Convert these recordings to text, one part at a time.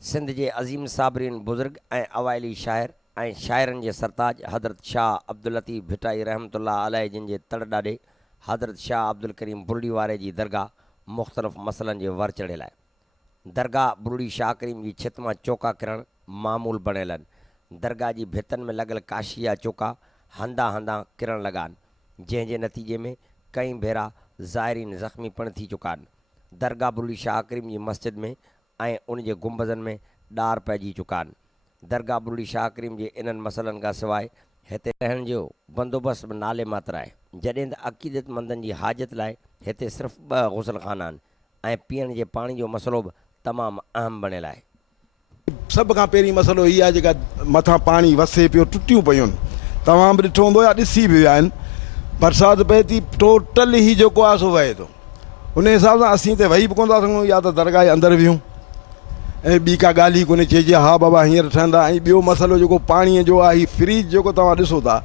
सिंध के अज़ीम साबरीन बुज़ुर्ग ऐं अवाइली शाइर ऐं शाइरनि जे सरताज हज़रत शाह अब्दुल लतीफ़ भिटाई रहमतुल्लाह अलैह जिन जे तड़ ॾाॾे हज़रत शाह अब्दुल करीम बुरड़ी वारे जी दरगाह मुख़्तलिफ़ मसलनि जे वर चढ़ियल आहे। दरगाह बुरड़ी शाह करीम जी छित मां चौका किरण मामूल बणियल आहिनि। दरगाह जी भितनि में लॻल काशिया चौका हंधा हंधा किरण लॻा आहिनि, जंहिंजे नतीजे में कई भेरा ज़ाइरीन ज़ख़्मी पिणु थी चुका आहिनि। दरगाह बुरड़ी शाह करीम जी मस्जिद में ऐं उन जे गुंबज़नि में ॾार पइजी चुका आहिनि। दरगाह बुरड़ी शाह करीम जे इन्हनि मसइलनि खां सवाइ हिते रहण जो बंदोबस्तु बि नाले मात्र आहे, जॾहिं त अक़ीदतमंदनि जी हाजत लाइ हिते सिर्फ़ु 2 गुसलखाना आहिनि ऐं पीअण जे पाणी जो मसइलो बि तमामु अहम बणियल आहे। सभ खां पहिरीं मसइलो इहो आहे जेका मथां पाणी वसे पियो, टुटियूं पयूं आहिनि। तव्हां बि ॾिठो हूंदो या ॾिसी बि विया आहिनि, बरसाति पए थी टोटल ई जेको आहे सो वहे थो। उन हिसाब सां असीं त वेही बि कोन था सघूं, या त दरगाह जे अंदरि वियूं ऐं ॿी का ॻाल्हि ई कोन्हे चइजे हा बाबा हींअर ठहंदा। ऐं ॿियो मसइलो जेको पाणीअ जो आहे, हीउ फ्रिज जेको तव्हां ॾिसो था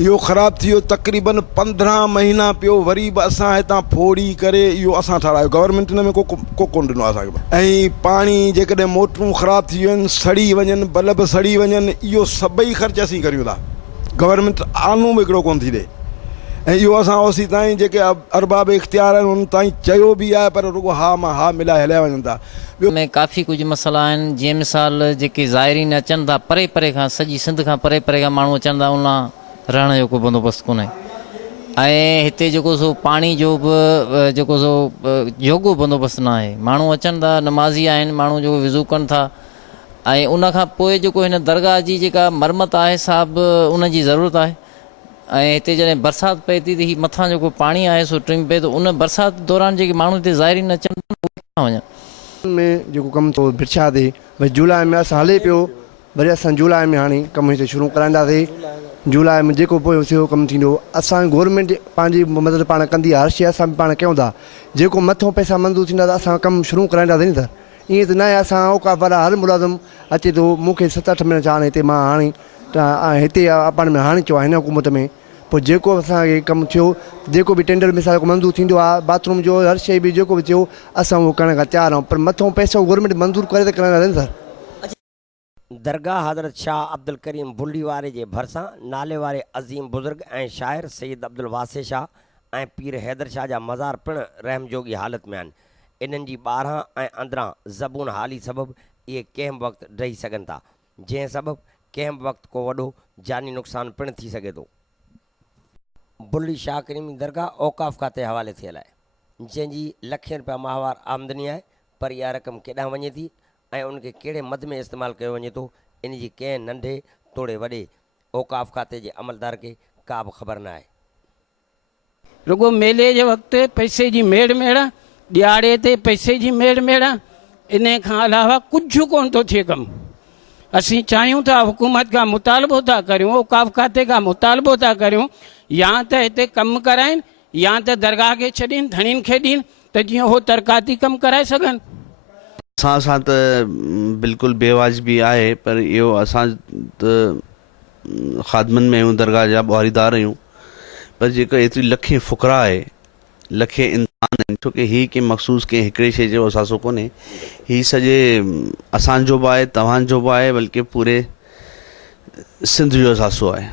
इहो ख़राबु थी वियो, तक़रीबन 15 महीना पियो, वरी बि असां हितां फोड़ी करे इहो असां ठारायो, गवर्नमेंट हिन में को कोन ॾिनो आहे असांखे। ऐं पाणी जेकॾहिं मोटरूं ख़राबु थी वियूं आहिनि, सड़ी वञनि, बल्ब सड़ी वञनि, इहो सभई ख़र्च असीं करियूं था। गवर्नमेंट आनू बि हिकिड़ो कोन थी ॾे ऐं इहो असां ओसी ताईं जेके अरबाब इख़्तियार आहिनि उन ताईं चयो बि आहे, पर रुॻो हा मां हा मिलाए हलिया वञनि था। में काफ़ी कुझु मसइला आहिनि, जीअं मिसाल जेके ज़ाइरीन अचनि था परे परे खां, सॼी सिंध खां परे परे खां माण्हू अचनि था, उन रहण जो को बंदोबस्तु कोन्हे। ऐं हिते जेको सो पाणी जो बि जेको सो जोॻो बंदोबस्तु न आहे। माण्हू अचनि था, नमाज़ी आहिनि, माण्हू जेको विज़ू कनि था, ऐं उनखां पोइ जेको हिन दरगाह जी जेका मरमत आहे सा बि उन जी ज़रूरत आहे। ऐं हिते जॾहिं बरसाति पए थी त हीउ मथां जेको पाणी आहे सो टिम पए थो, उन बरसाति दौरान जेके माण्हू हिते ज़ाइरीन अचनि था उहे किथां वञनि। में जेको कमु थो भिरछा ते भई जुलाई में असां हले पियो, वरी असां जुलाई में हाणे कमु हिते शुरू कराईंदासीं। जुलाई में जेको पोइ थियो कमु थींदो, असां गवर्नमेंट पंहिंजी मदद पाण कंदी आहे, हर शइ असां बि पाण कयूं था। जेको मथां पैसा मंज़ूर थींदा त असां कमु शुरू कराईंदासीं न। त ईअं त न आहे असां औकाफ़ वारा हर मुलाज़िम अचे थो, मूंखे 7-8 महीना छा हाणे हिते मां हाणे हिते पाण में हाणे चयो आहे हिन हुकूमत में, पोइ जेको असांखे कमु थियो, जेको बि टेंडर मिसाल मंज़ूर थींदो आहे, बाथरूम जो हर शइ बि जेको बि थियो असां उहो करण खां तयारु आहियूं, पर मथां पैसो गवर्नमेंट मंज़ूर करे त कराईंदासीं सर। दरगाह हज़रत शाह अब्दुल करीम बुरड़ी वारे जे भरिसां नाले वारे अज़ीम बुज़ुर्ग ऐं शाइर सैयद अब्दुल वासे शाह ऐं पीर हैदर शाह जा मज़ार पिणु रहम जोगी हालत में आहिनि। इन्हनि जी ॿाहिरां ऐं अंदरां ज़बून हाली सबबु इहे कंहिं बि वक़्तु डही सघनि था, जंहिं सबबु कंहिं बि वक़्तु को वॾो जानी नुक़सानु पिणु थी सघे थो। बुरड़ी शाह करीम जी दरगाह औकाफ़ खाते हवाले थियल आहे, जंहिंजी लखें रुपया माहवार आमदनी आहे, पर इहा रक़म केॾांहुं वञे थी ऐं उनखे कहिड़े मद में इस्तेमालु कयो वञे थो, इन जी कंहिं नंढे तोड़े वॾे औकाफ़ खाते जे अमलदार खे का बि ख़बर न आहे। रुगो मेले जे वक़्तु पैसे जी मेड़ मेड़, ॾियारे ते पैसे जी मेड़ मेड़, इन खां अलावा कुझु कोन थो थिए कमु। असीं चाहियूं था, हुकूमत खां मुतालबो था करियूं, औकाफ़ खाते खां मुतालबो था करियूं, या त हिते कमु कराइनि या त दरगाह खे छॾीनि, धणीनि खे ॾियनि, त जीअं उहो तरक़ाती कमु कराए सघनि। असां सां त बिल्कुलु बेवाजिबी आहे, पर इहो असां त ख़ादमनि में आहियूं, दरगाह जा ॿुहारीदार आहियूं, पर जेका एतिरी लखे फ़ुक़रा आहे, लखे इंसान आहिनि, छोकी हीअ कंहिं मख़सूस कंहिं हिकिड़े शइ जो असासो कोन्हे, हीअ सॼे असांजो बि आहे, तव्हांजो बि आहे, बल्कि पूरे सिंध जो असासो आहे।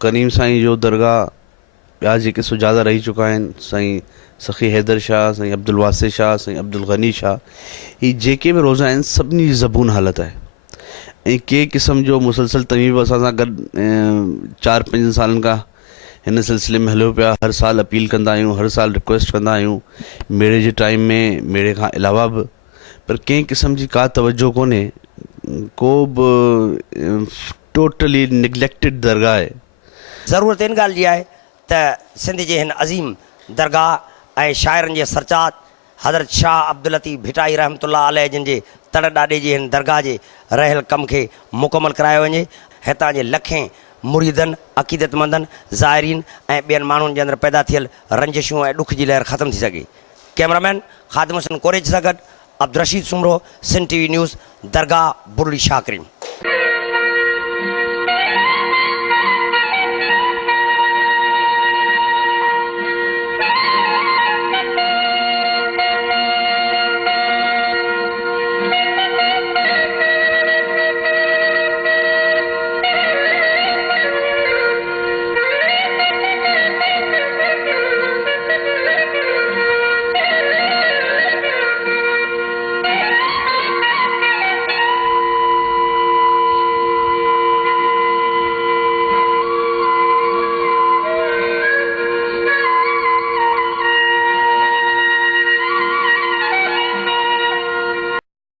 करीम साईं जो दरगाह, ॿिया जेके सुजादा रही चुका आहिनि, साईं सखी हैदर शाह, साईं अब्दुल वासे शाह, साईं अब्दुल गनी शाह, हीअ जेके बि रोज़ा आहिनि सभिनी जी ज़बून हालत आहे। ऐं कंहिं क़िस्म जो मुसलसल तमीब असां सां गॾु 4-5 सालनि खां हिन सिलसिले में हलियो पिया। हर साल अपील कंदा आहियूं, हर साल रिक्वेस्ट कंदा आहियूं, मेड़े जे टाइम में, मेड़े खां अलावा बि, पर कंहिं क़िस्म जी का तवजो कोन्हे, को बि टोटली निगलेक्टेड दरगाह आहे। ज़रूरत इन ॻाल्हि जी आहे त सिंध जे हिन अज़ीम दरगाह ऐं शाइरनि जे सरचात हज़रत शाह अब्दुल लतीफ़ भिटाई रहमतुल्लाह अलैह जिन जे तड़ ॾाॾे जी हिन दरगाह जे रहियल कम खे मुकमल करायो वञे। हितां जे लखें मुरीदनि, अक़ीदतमंदनि, ज़ाइरीन ऐं ॿियनि माण्हुनि जे अंदरि पैदा थियल रंजिशूं ऐं ॾुख जी लहर ख़तमु थी सघे। कैमरामैन ख़ादिम हुसैन कोरेज सां गॾु अब्दुल रशीद सुमरो, सिंध TV न्यूज़, दरगाह बुरड़ी शाह करीम।